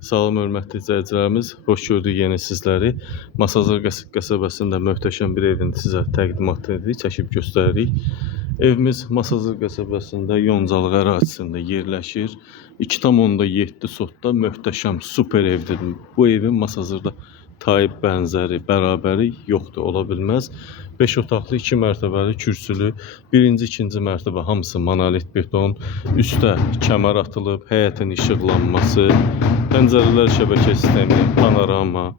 Salam hörmətli izləyicilərimiz, xoş gördük yenə sizləri. Masazır qəs- qəsəbəsində möhtəşəm bir evin sizə təqdimatını edirik, çəkib göstəririk. Evimiz Masazır qəsəbəsində Yoncalıq ərazisində yerləşir. 2,7 sotda möhtəşəm super evdir. Bu evin Masazırda tayı bənzəri, bərabəri yoxdur, ola bilməz. 5 otaqlı, 2 mərtəbəli, kürsülü, birinci, ikinci mərtəbə hamısı monolit beton, üstə kəmər atılıb, həyətin işıqlanması, pəncərələr şəbəkə sistemi, panorama.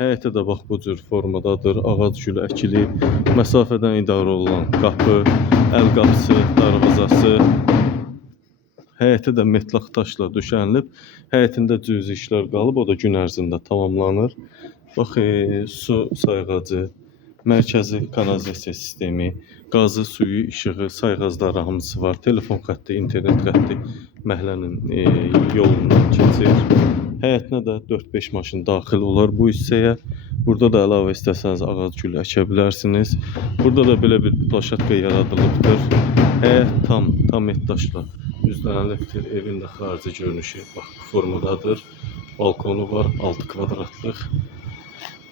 Həyətə də bax bu cür formadadır. Ağac gülü əkilib, məsafədən idarə olunan qapı, əl qapısı, darvazası. Həyətə də metlaq daşla döşənilib. Həyətində cüzi işlər qalıb, o da gün ərzində tamamlanır. Bax, e, su sayğacı, mərkəzi kanalizasiya sistemi, qazı, suyu, işığı, sayğacları hamısı var. Telefon xətti, internet xətti məhəllənin e, yolundan keçir. Həyətinə də 4-5 maşın daxil olar bu hissəyə. Burada da əlavə istəsəniz ağac gülü əkə bilərsiniz. Burada da belə bir plaşatka yaradılıbdır. Həyət tam tam etdaşla üzlənilibdir. Evin də xarici görünüşü bax bu formadadır. Balkonu var, 6 kvadratlıq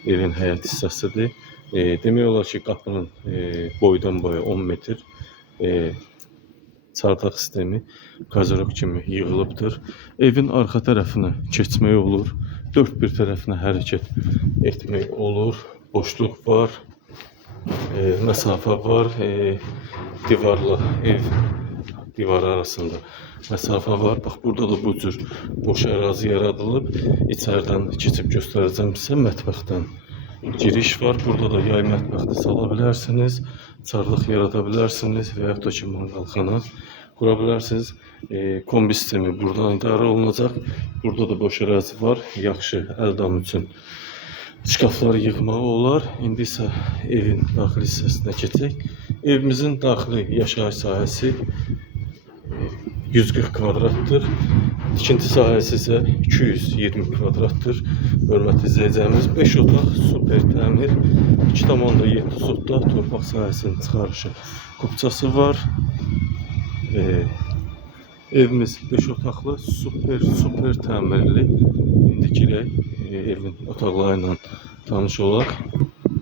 evin həyət hissəsidir. E, demək olar ki, qapının e, boydan boya 10 metr e, çardaq sistemi qazarok kimi yığılıbdır. Evin arxa tərəfinə keçmək olur. Dörd bir tərəfinə hərəkət etmək olur. Boşluq var. E, məsafə var. E, divarla ev divar arasında məsafə var. Bax burada da bu cür boş ərazi yaradılıb. İçəridən keçib göstərəcəm sizə mətbəxdən giriş var. Burada da yay mətbəxi sala bilərsiniz. Çardaq yarada bilərsiniz və yaxud da ki manqalxana qura bilərsiniz. E, kombi sistemi buradan idarə olunacaq. Burada da boş ərazi var. Yaxşı əldam üçün şkafları yığmaq olar. İndi isə evin daxili hissəsinə keçək. Evimizin daxili yaşayış sahəsi 140 kvadratdır. Tikinti sahəsi isə 220 kvadratdır. Hörmətli izləyicilərimiz 5 otaq super təmir, 2,7 sotda torpaq sahəsinin çıxarışı kupçası var. Ee, evimiz 5 otaqlı, super super təmirli. İndi girək e, evin otaqları tanış olaq.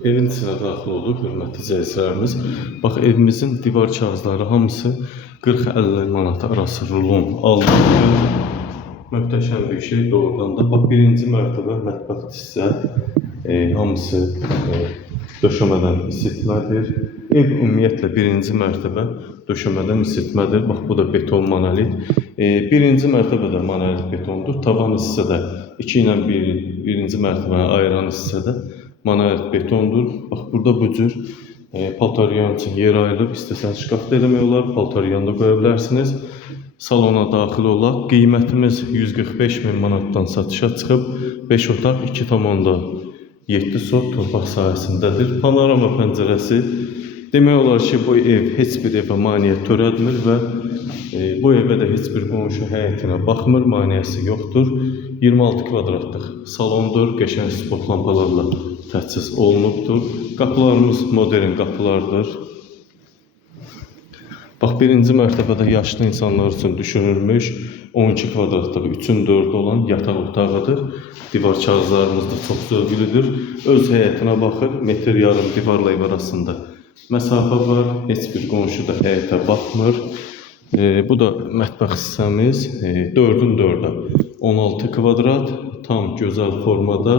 Evin içinə daxil olub, hörmətli izləyicilərimiz. Bax, evimizin divar kağızları hamısı 40-50 manat arası rulon alınır. Möhtəşəm bir şey doğrudan da. Bax, birinci mərtəbə mətbəx hissə, e, hamısı e, döşəmədən isitmədir. Ev ümumiyyətlə birinci mərtəbə döşəmədən isitmədir. Bax, bu da beton monolit. E, birinci mərtəbə də monolit betondur. Tavan hissədə 2 ilə bir, birinci mərtəbəni ayıran hissədə monolit betondur. Bax, burada bu cür e, paltaryan üçün yer ayrılıb. İstəsəniz şkafda eləmək olar, paltaryan da qoya bilərsiniz. Salona daxil olaq. Qiymətimiz 145 min manatdan satışa çıxıb. 5 otaq 2,7 sot torpaq sahəsindədir. Panorama pəncərəsi demək olar ki, bu ev heç bir evə maneə törətmir və e, bu evə də heç bir qonşu həyətinə baxmır, maneəsi yoxdur. 26 kvadratlıq salondur, qəşəng spot lampalarla təchiz olunubdur. Qapılarımız modern qapılardır. Bax birinci mərtəbədə yaşlı insanlar üçün düşünülmüş 12 kvadratlıq 3-ün 4 olan yataq otağıdır. Divar kağızlarımız da çox zövqlüdür. Öz həyətinə baxır, metr yarım divarla arasında məsafə var. Heç bir qonşu da həyətə baxmır. E, bu da mətbəx hissəmiz. E, 4-ün 4-ə 16 kvadrat, tam gözəl formada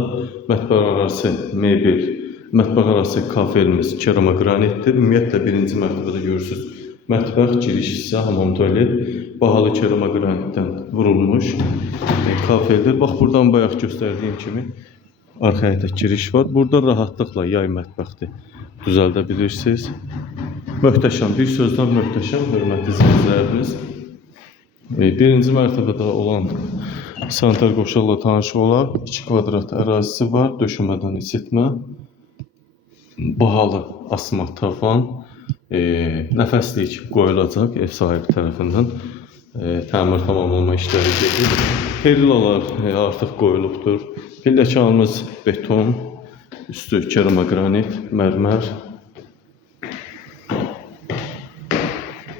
mətbəx arası mebel, mətbəx arası kafelimiz keramogranitdir. Ümumiyyətlə birinci mərtəbədə görürsüz. Mətbəx giriş hissə, hamam tualet bahalı keramogranitdən vurulmuş e, kafeldir. Bax buradan bayaq göstərdiyim kimi arxa həyətə giriş var. Burada rahatlıqla yay mətbəxdir düzəldə bilirsiniz. Möhtəşəm, bir sözlə möhtəşəm hörmətli izləyicilərimiz. E, Birinci mərtəbədə olan sanitar qoşaqla tanış olaq. 2 kvadrat ərazisi var, döşəmədən isitmə, bahalı asma tavan, e, nəfəslik qoyulacaq ev sahibi tərəfindən. E, təmir tamamlama işləri gedir. Perlalar e, artıq qoyulubdur. Pilləkanımız beton, üstü keramogranit, mərmər.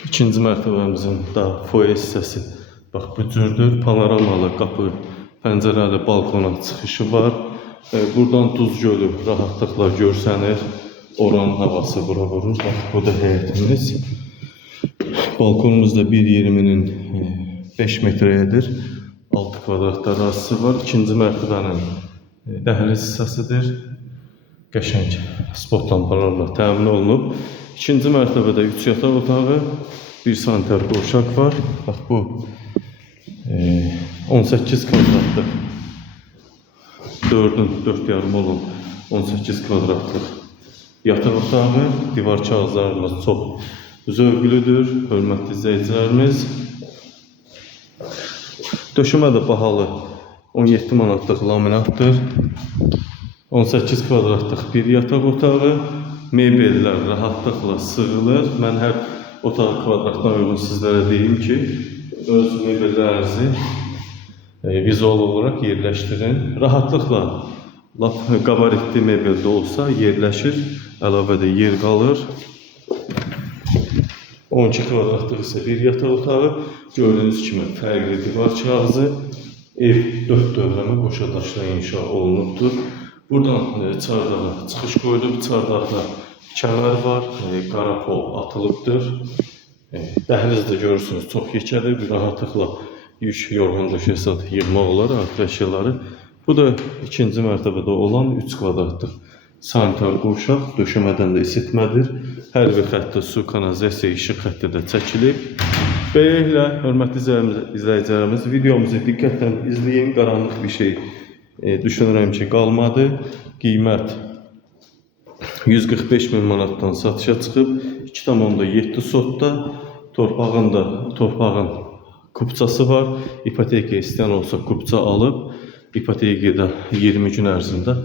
İkinci mərtəbəmizin da foyer hissəsi bax bu cürdür. Panoramalı qapı Pəncərəli balkona çıxışı var. E, Buradan Duz gölü rahatlıqla görsənir. Oranın havası bura vurur. Bax, bu da həyətimiz. Balkonumuzda bir yeriminin 5 metrədir. 6 kvadrat ərazisi var. İkinci mərtəbənin e, dəhliz hissəsidir. Qəşəng spot lampalarla təmin olunub. İkinci mərtəbədə 3 yataq otağı, 1 sanitar qovşaq var. Bax bu e, 18 kvadratlıq 4'ün 4 yarım olan 18 kvadratlıq otağı, divar kağızlarımız çox zövqlüdür, hörmətli izləyicilərimiz. Döşəmə də bahalı 17 manatlıq laminatdır. 18 kvadratlıq bir yataq otağı, mebellər rahatlıqla sığılır. Mən hər otaq kvadratına uyğun sizlərə deyim ki, öz mebellərinizi e, vizual olarak yerləşdirin. Rahatlıqla lap qabaritli mebel də olsa yerləşir, əlavə də yer qalır. 12 kvadratlıq isə bir yataq otağı, gördüyünüz kimi fərqli divar kağızı, ev 4 dövrəmə qoşa inşa olunubdur. Buradan e, çardağa çıxış qoyulub, çardaqda kəmər var, e, qara pol atılıbdır. E, Dəhlizdə görürsünüz çox yekədir, bir rahatlıqla yük yorğan döşəsat yığmaq olar artıq əşyaları. Bu da ikinci mərtəbədə olan 3 kvadratlıq sanitar qovşaq, döşəmədən də isitmədir. Hər bir xəttdə su, kanalizasiya, işıq xətti də çəkilib. Beləliklə, hörmətli izləyicilərimiz videomuzu diqqətlə izləyin. Qaranlıq bir şey e, düşünürəm ki, qalmadı. Qiymət 145 min manatdan satışa çıxıb 2,7 sotda torpağın da torpağın kupçası var. İpoteka istəyən olsa kupça alıb ipotekada 20 gün ərzində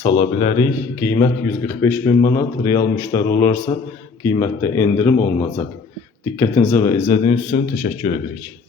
sala bilərik. Qiymət 145 min manat. Real müştəri olarsa qiymətdə endirim olunacaq. Diqqətinizə və izlədiyiniz üçün təşəkkür edirik.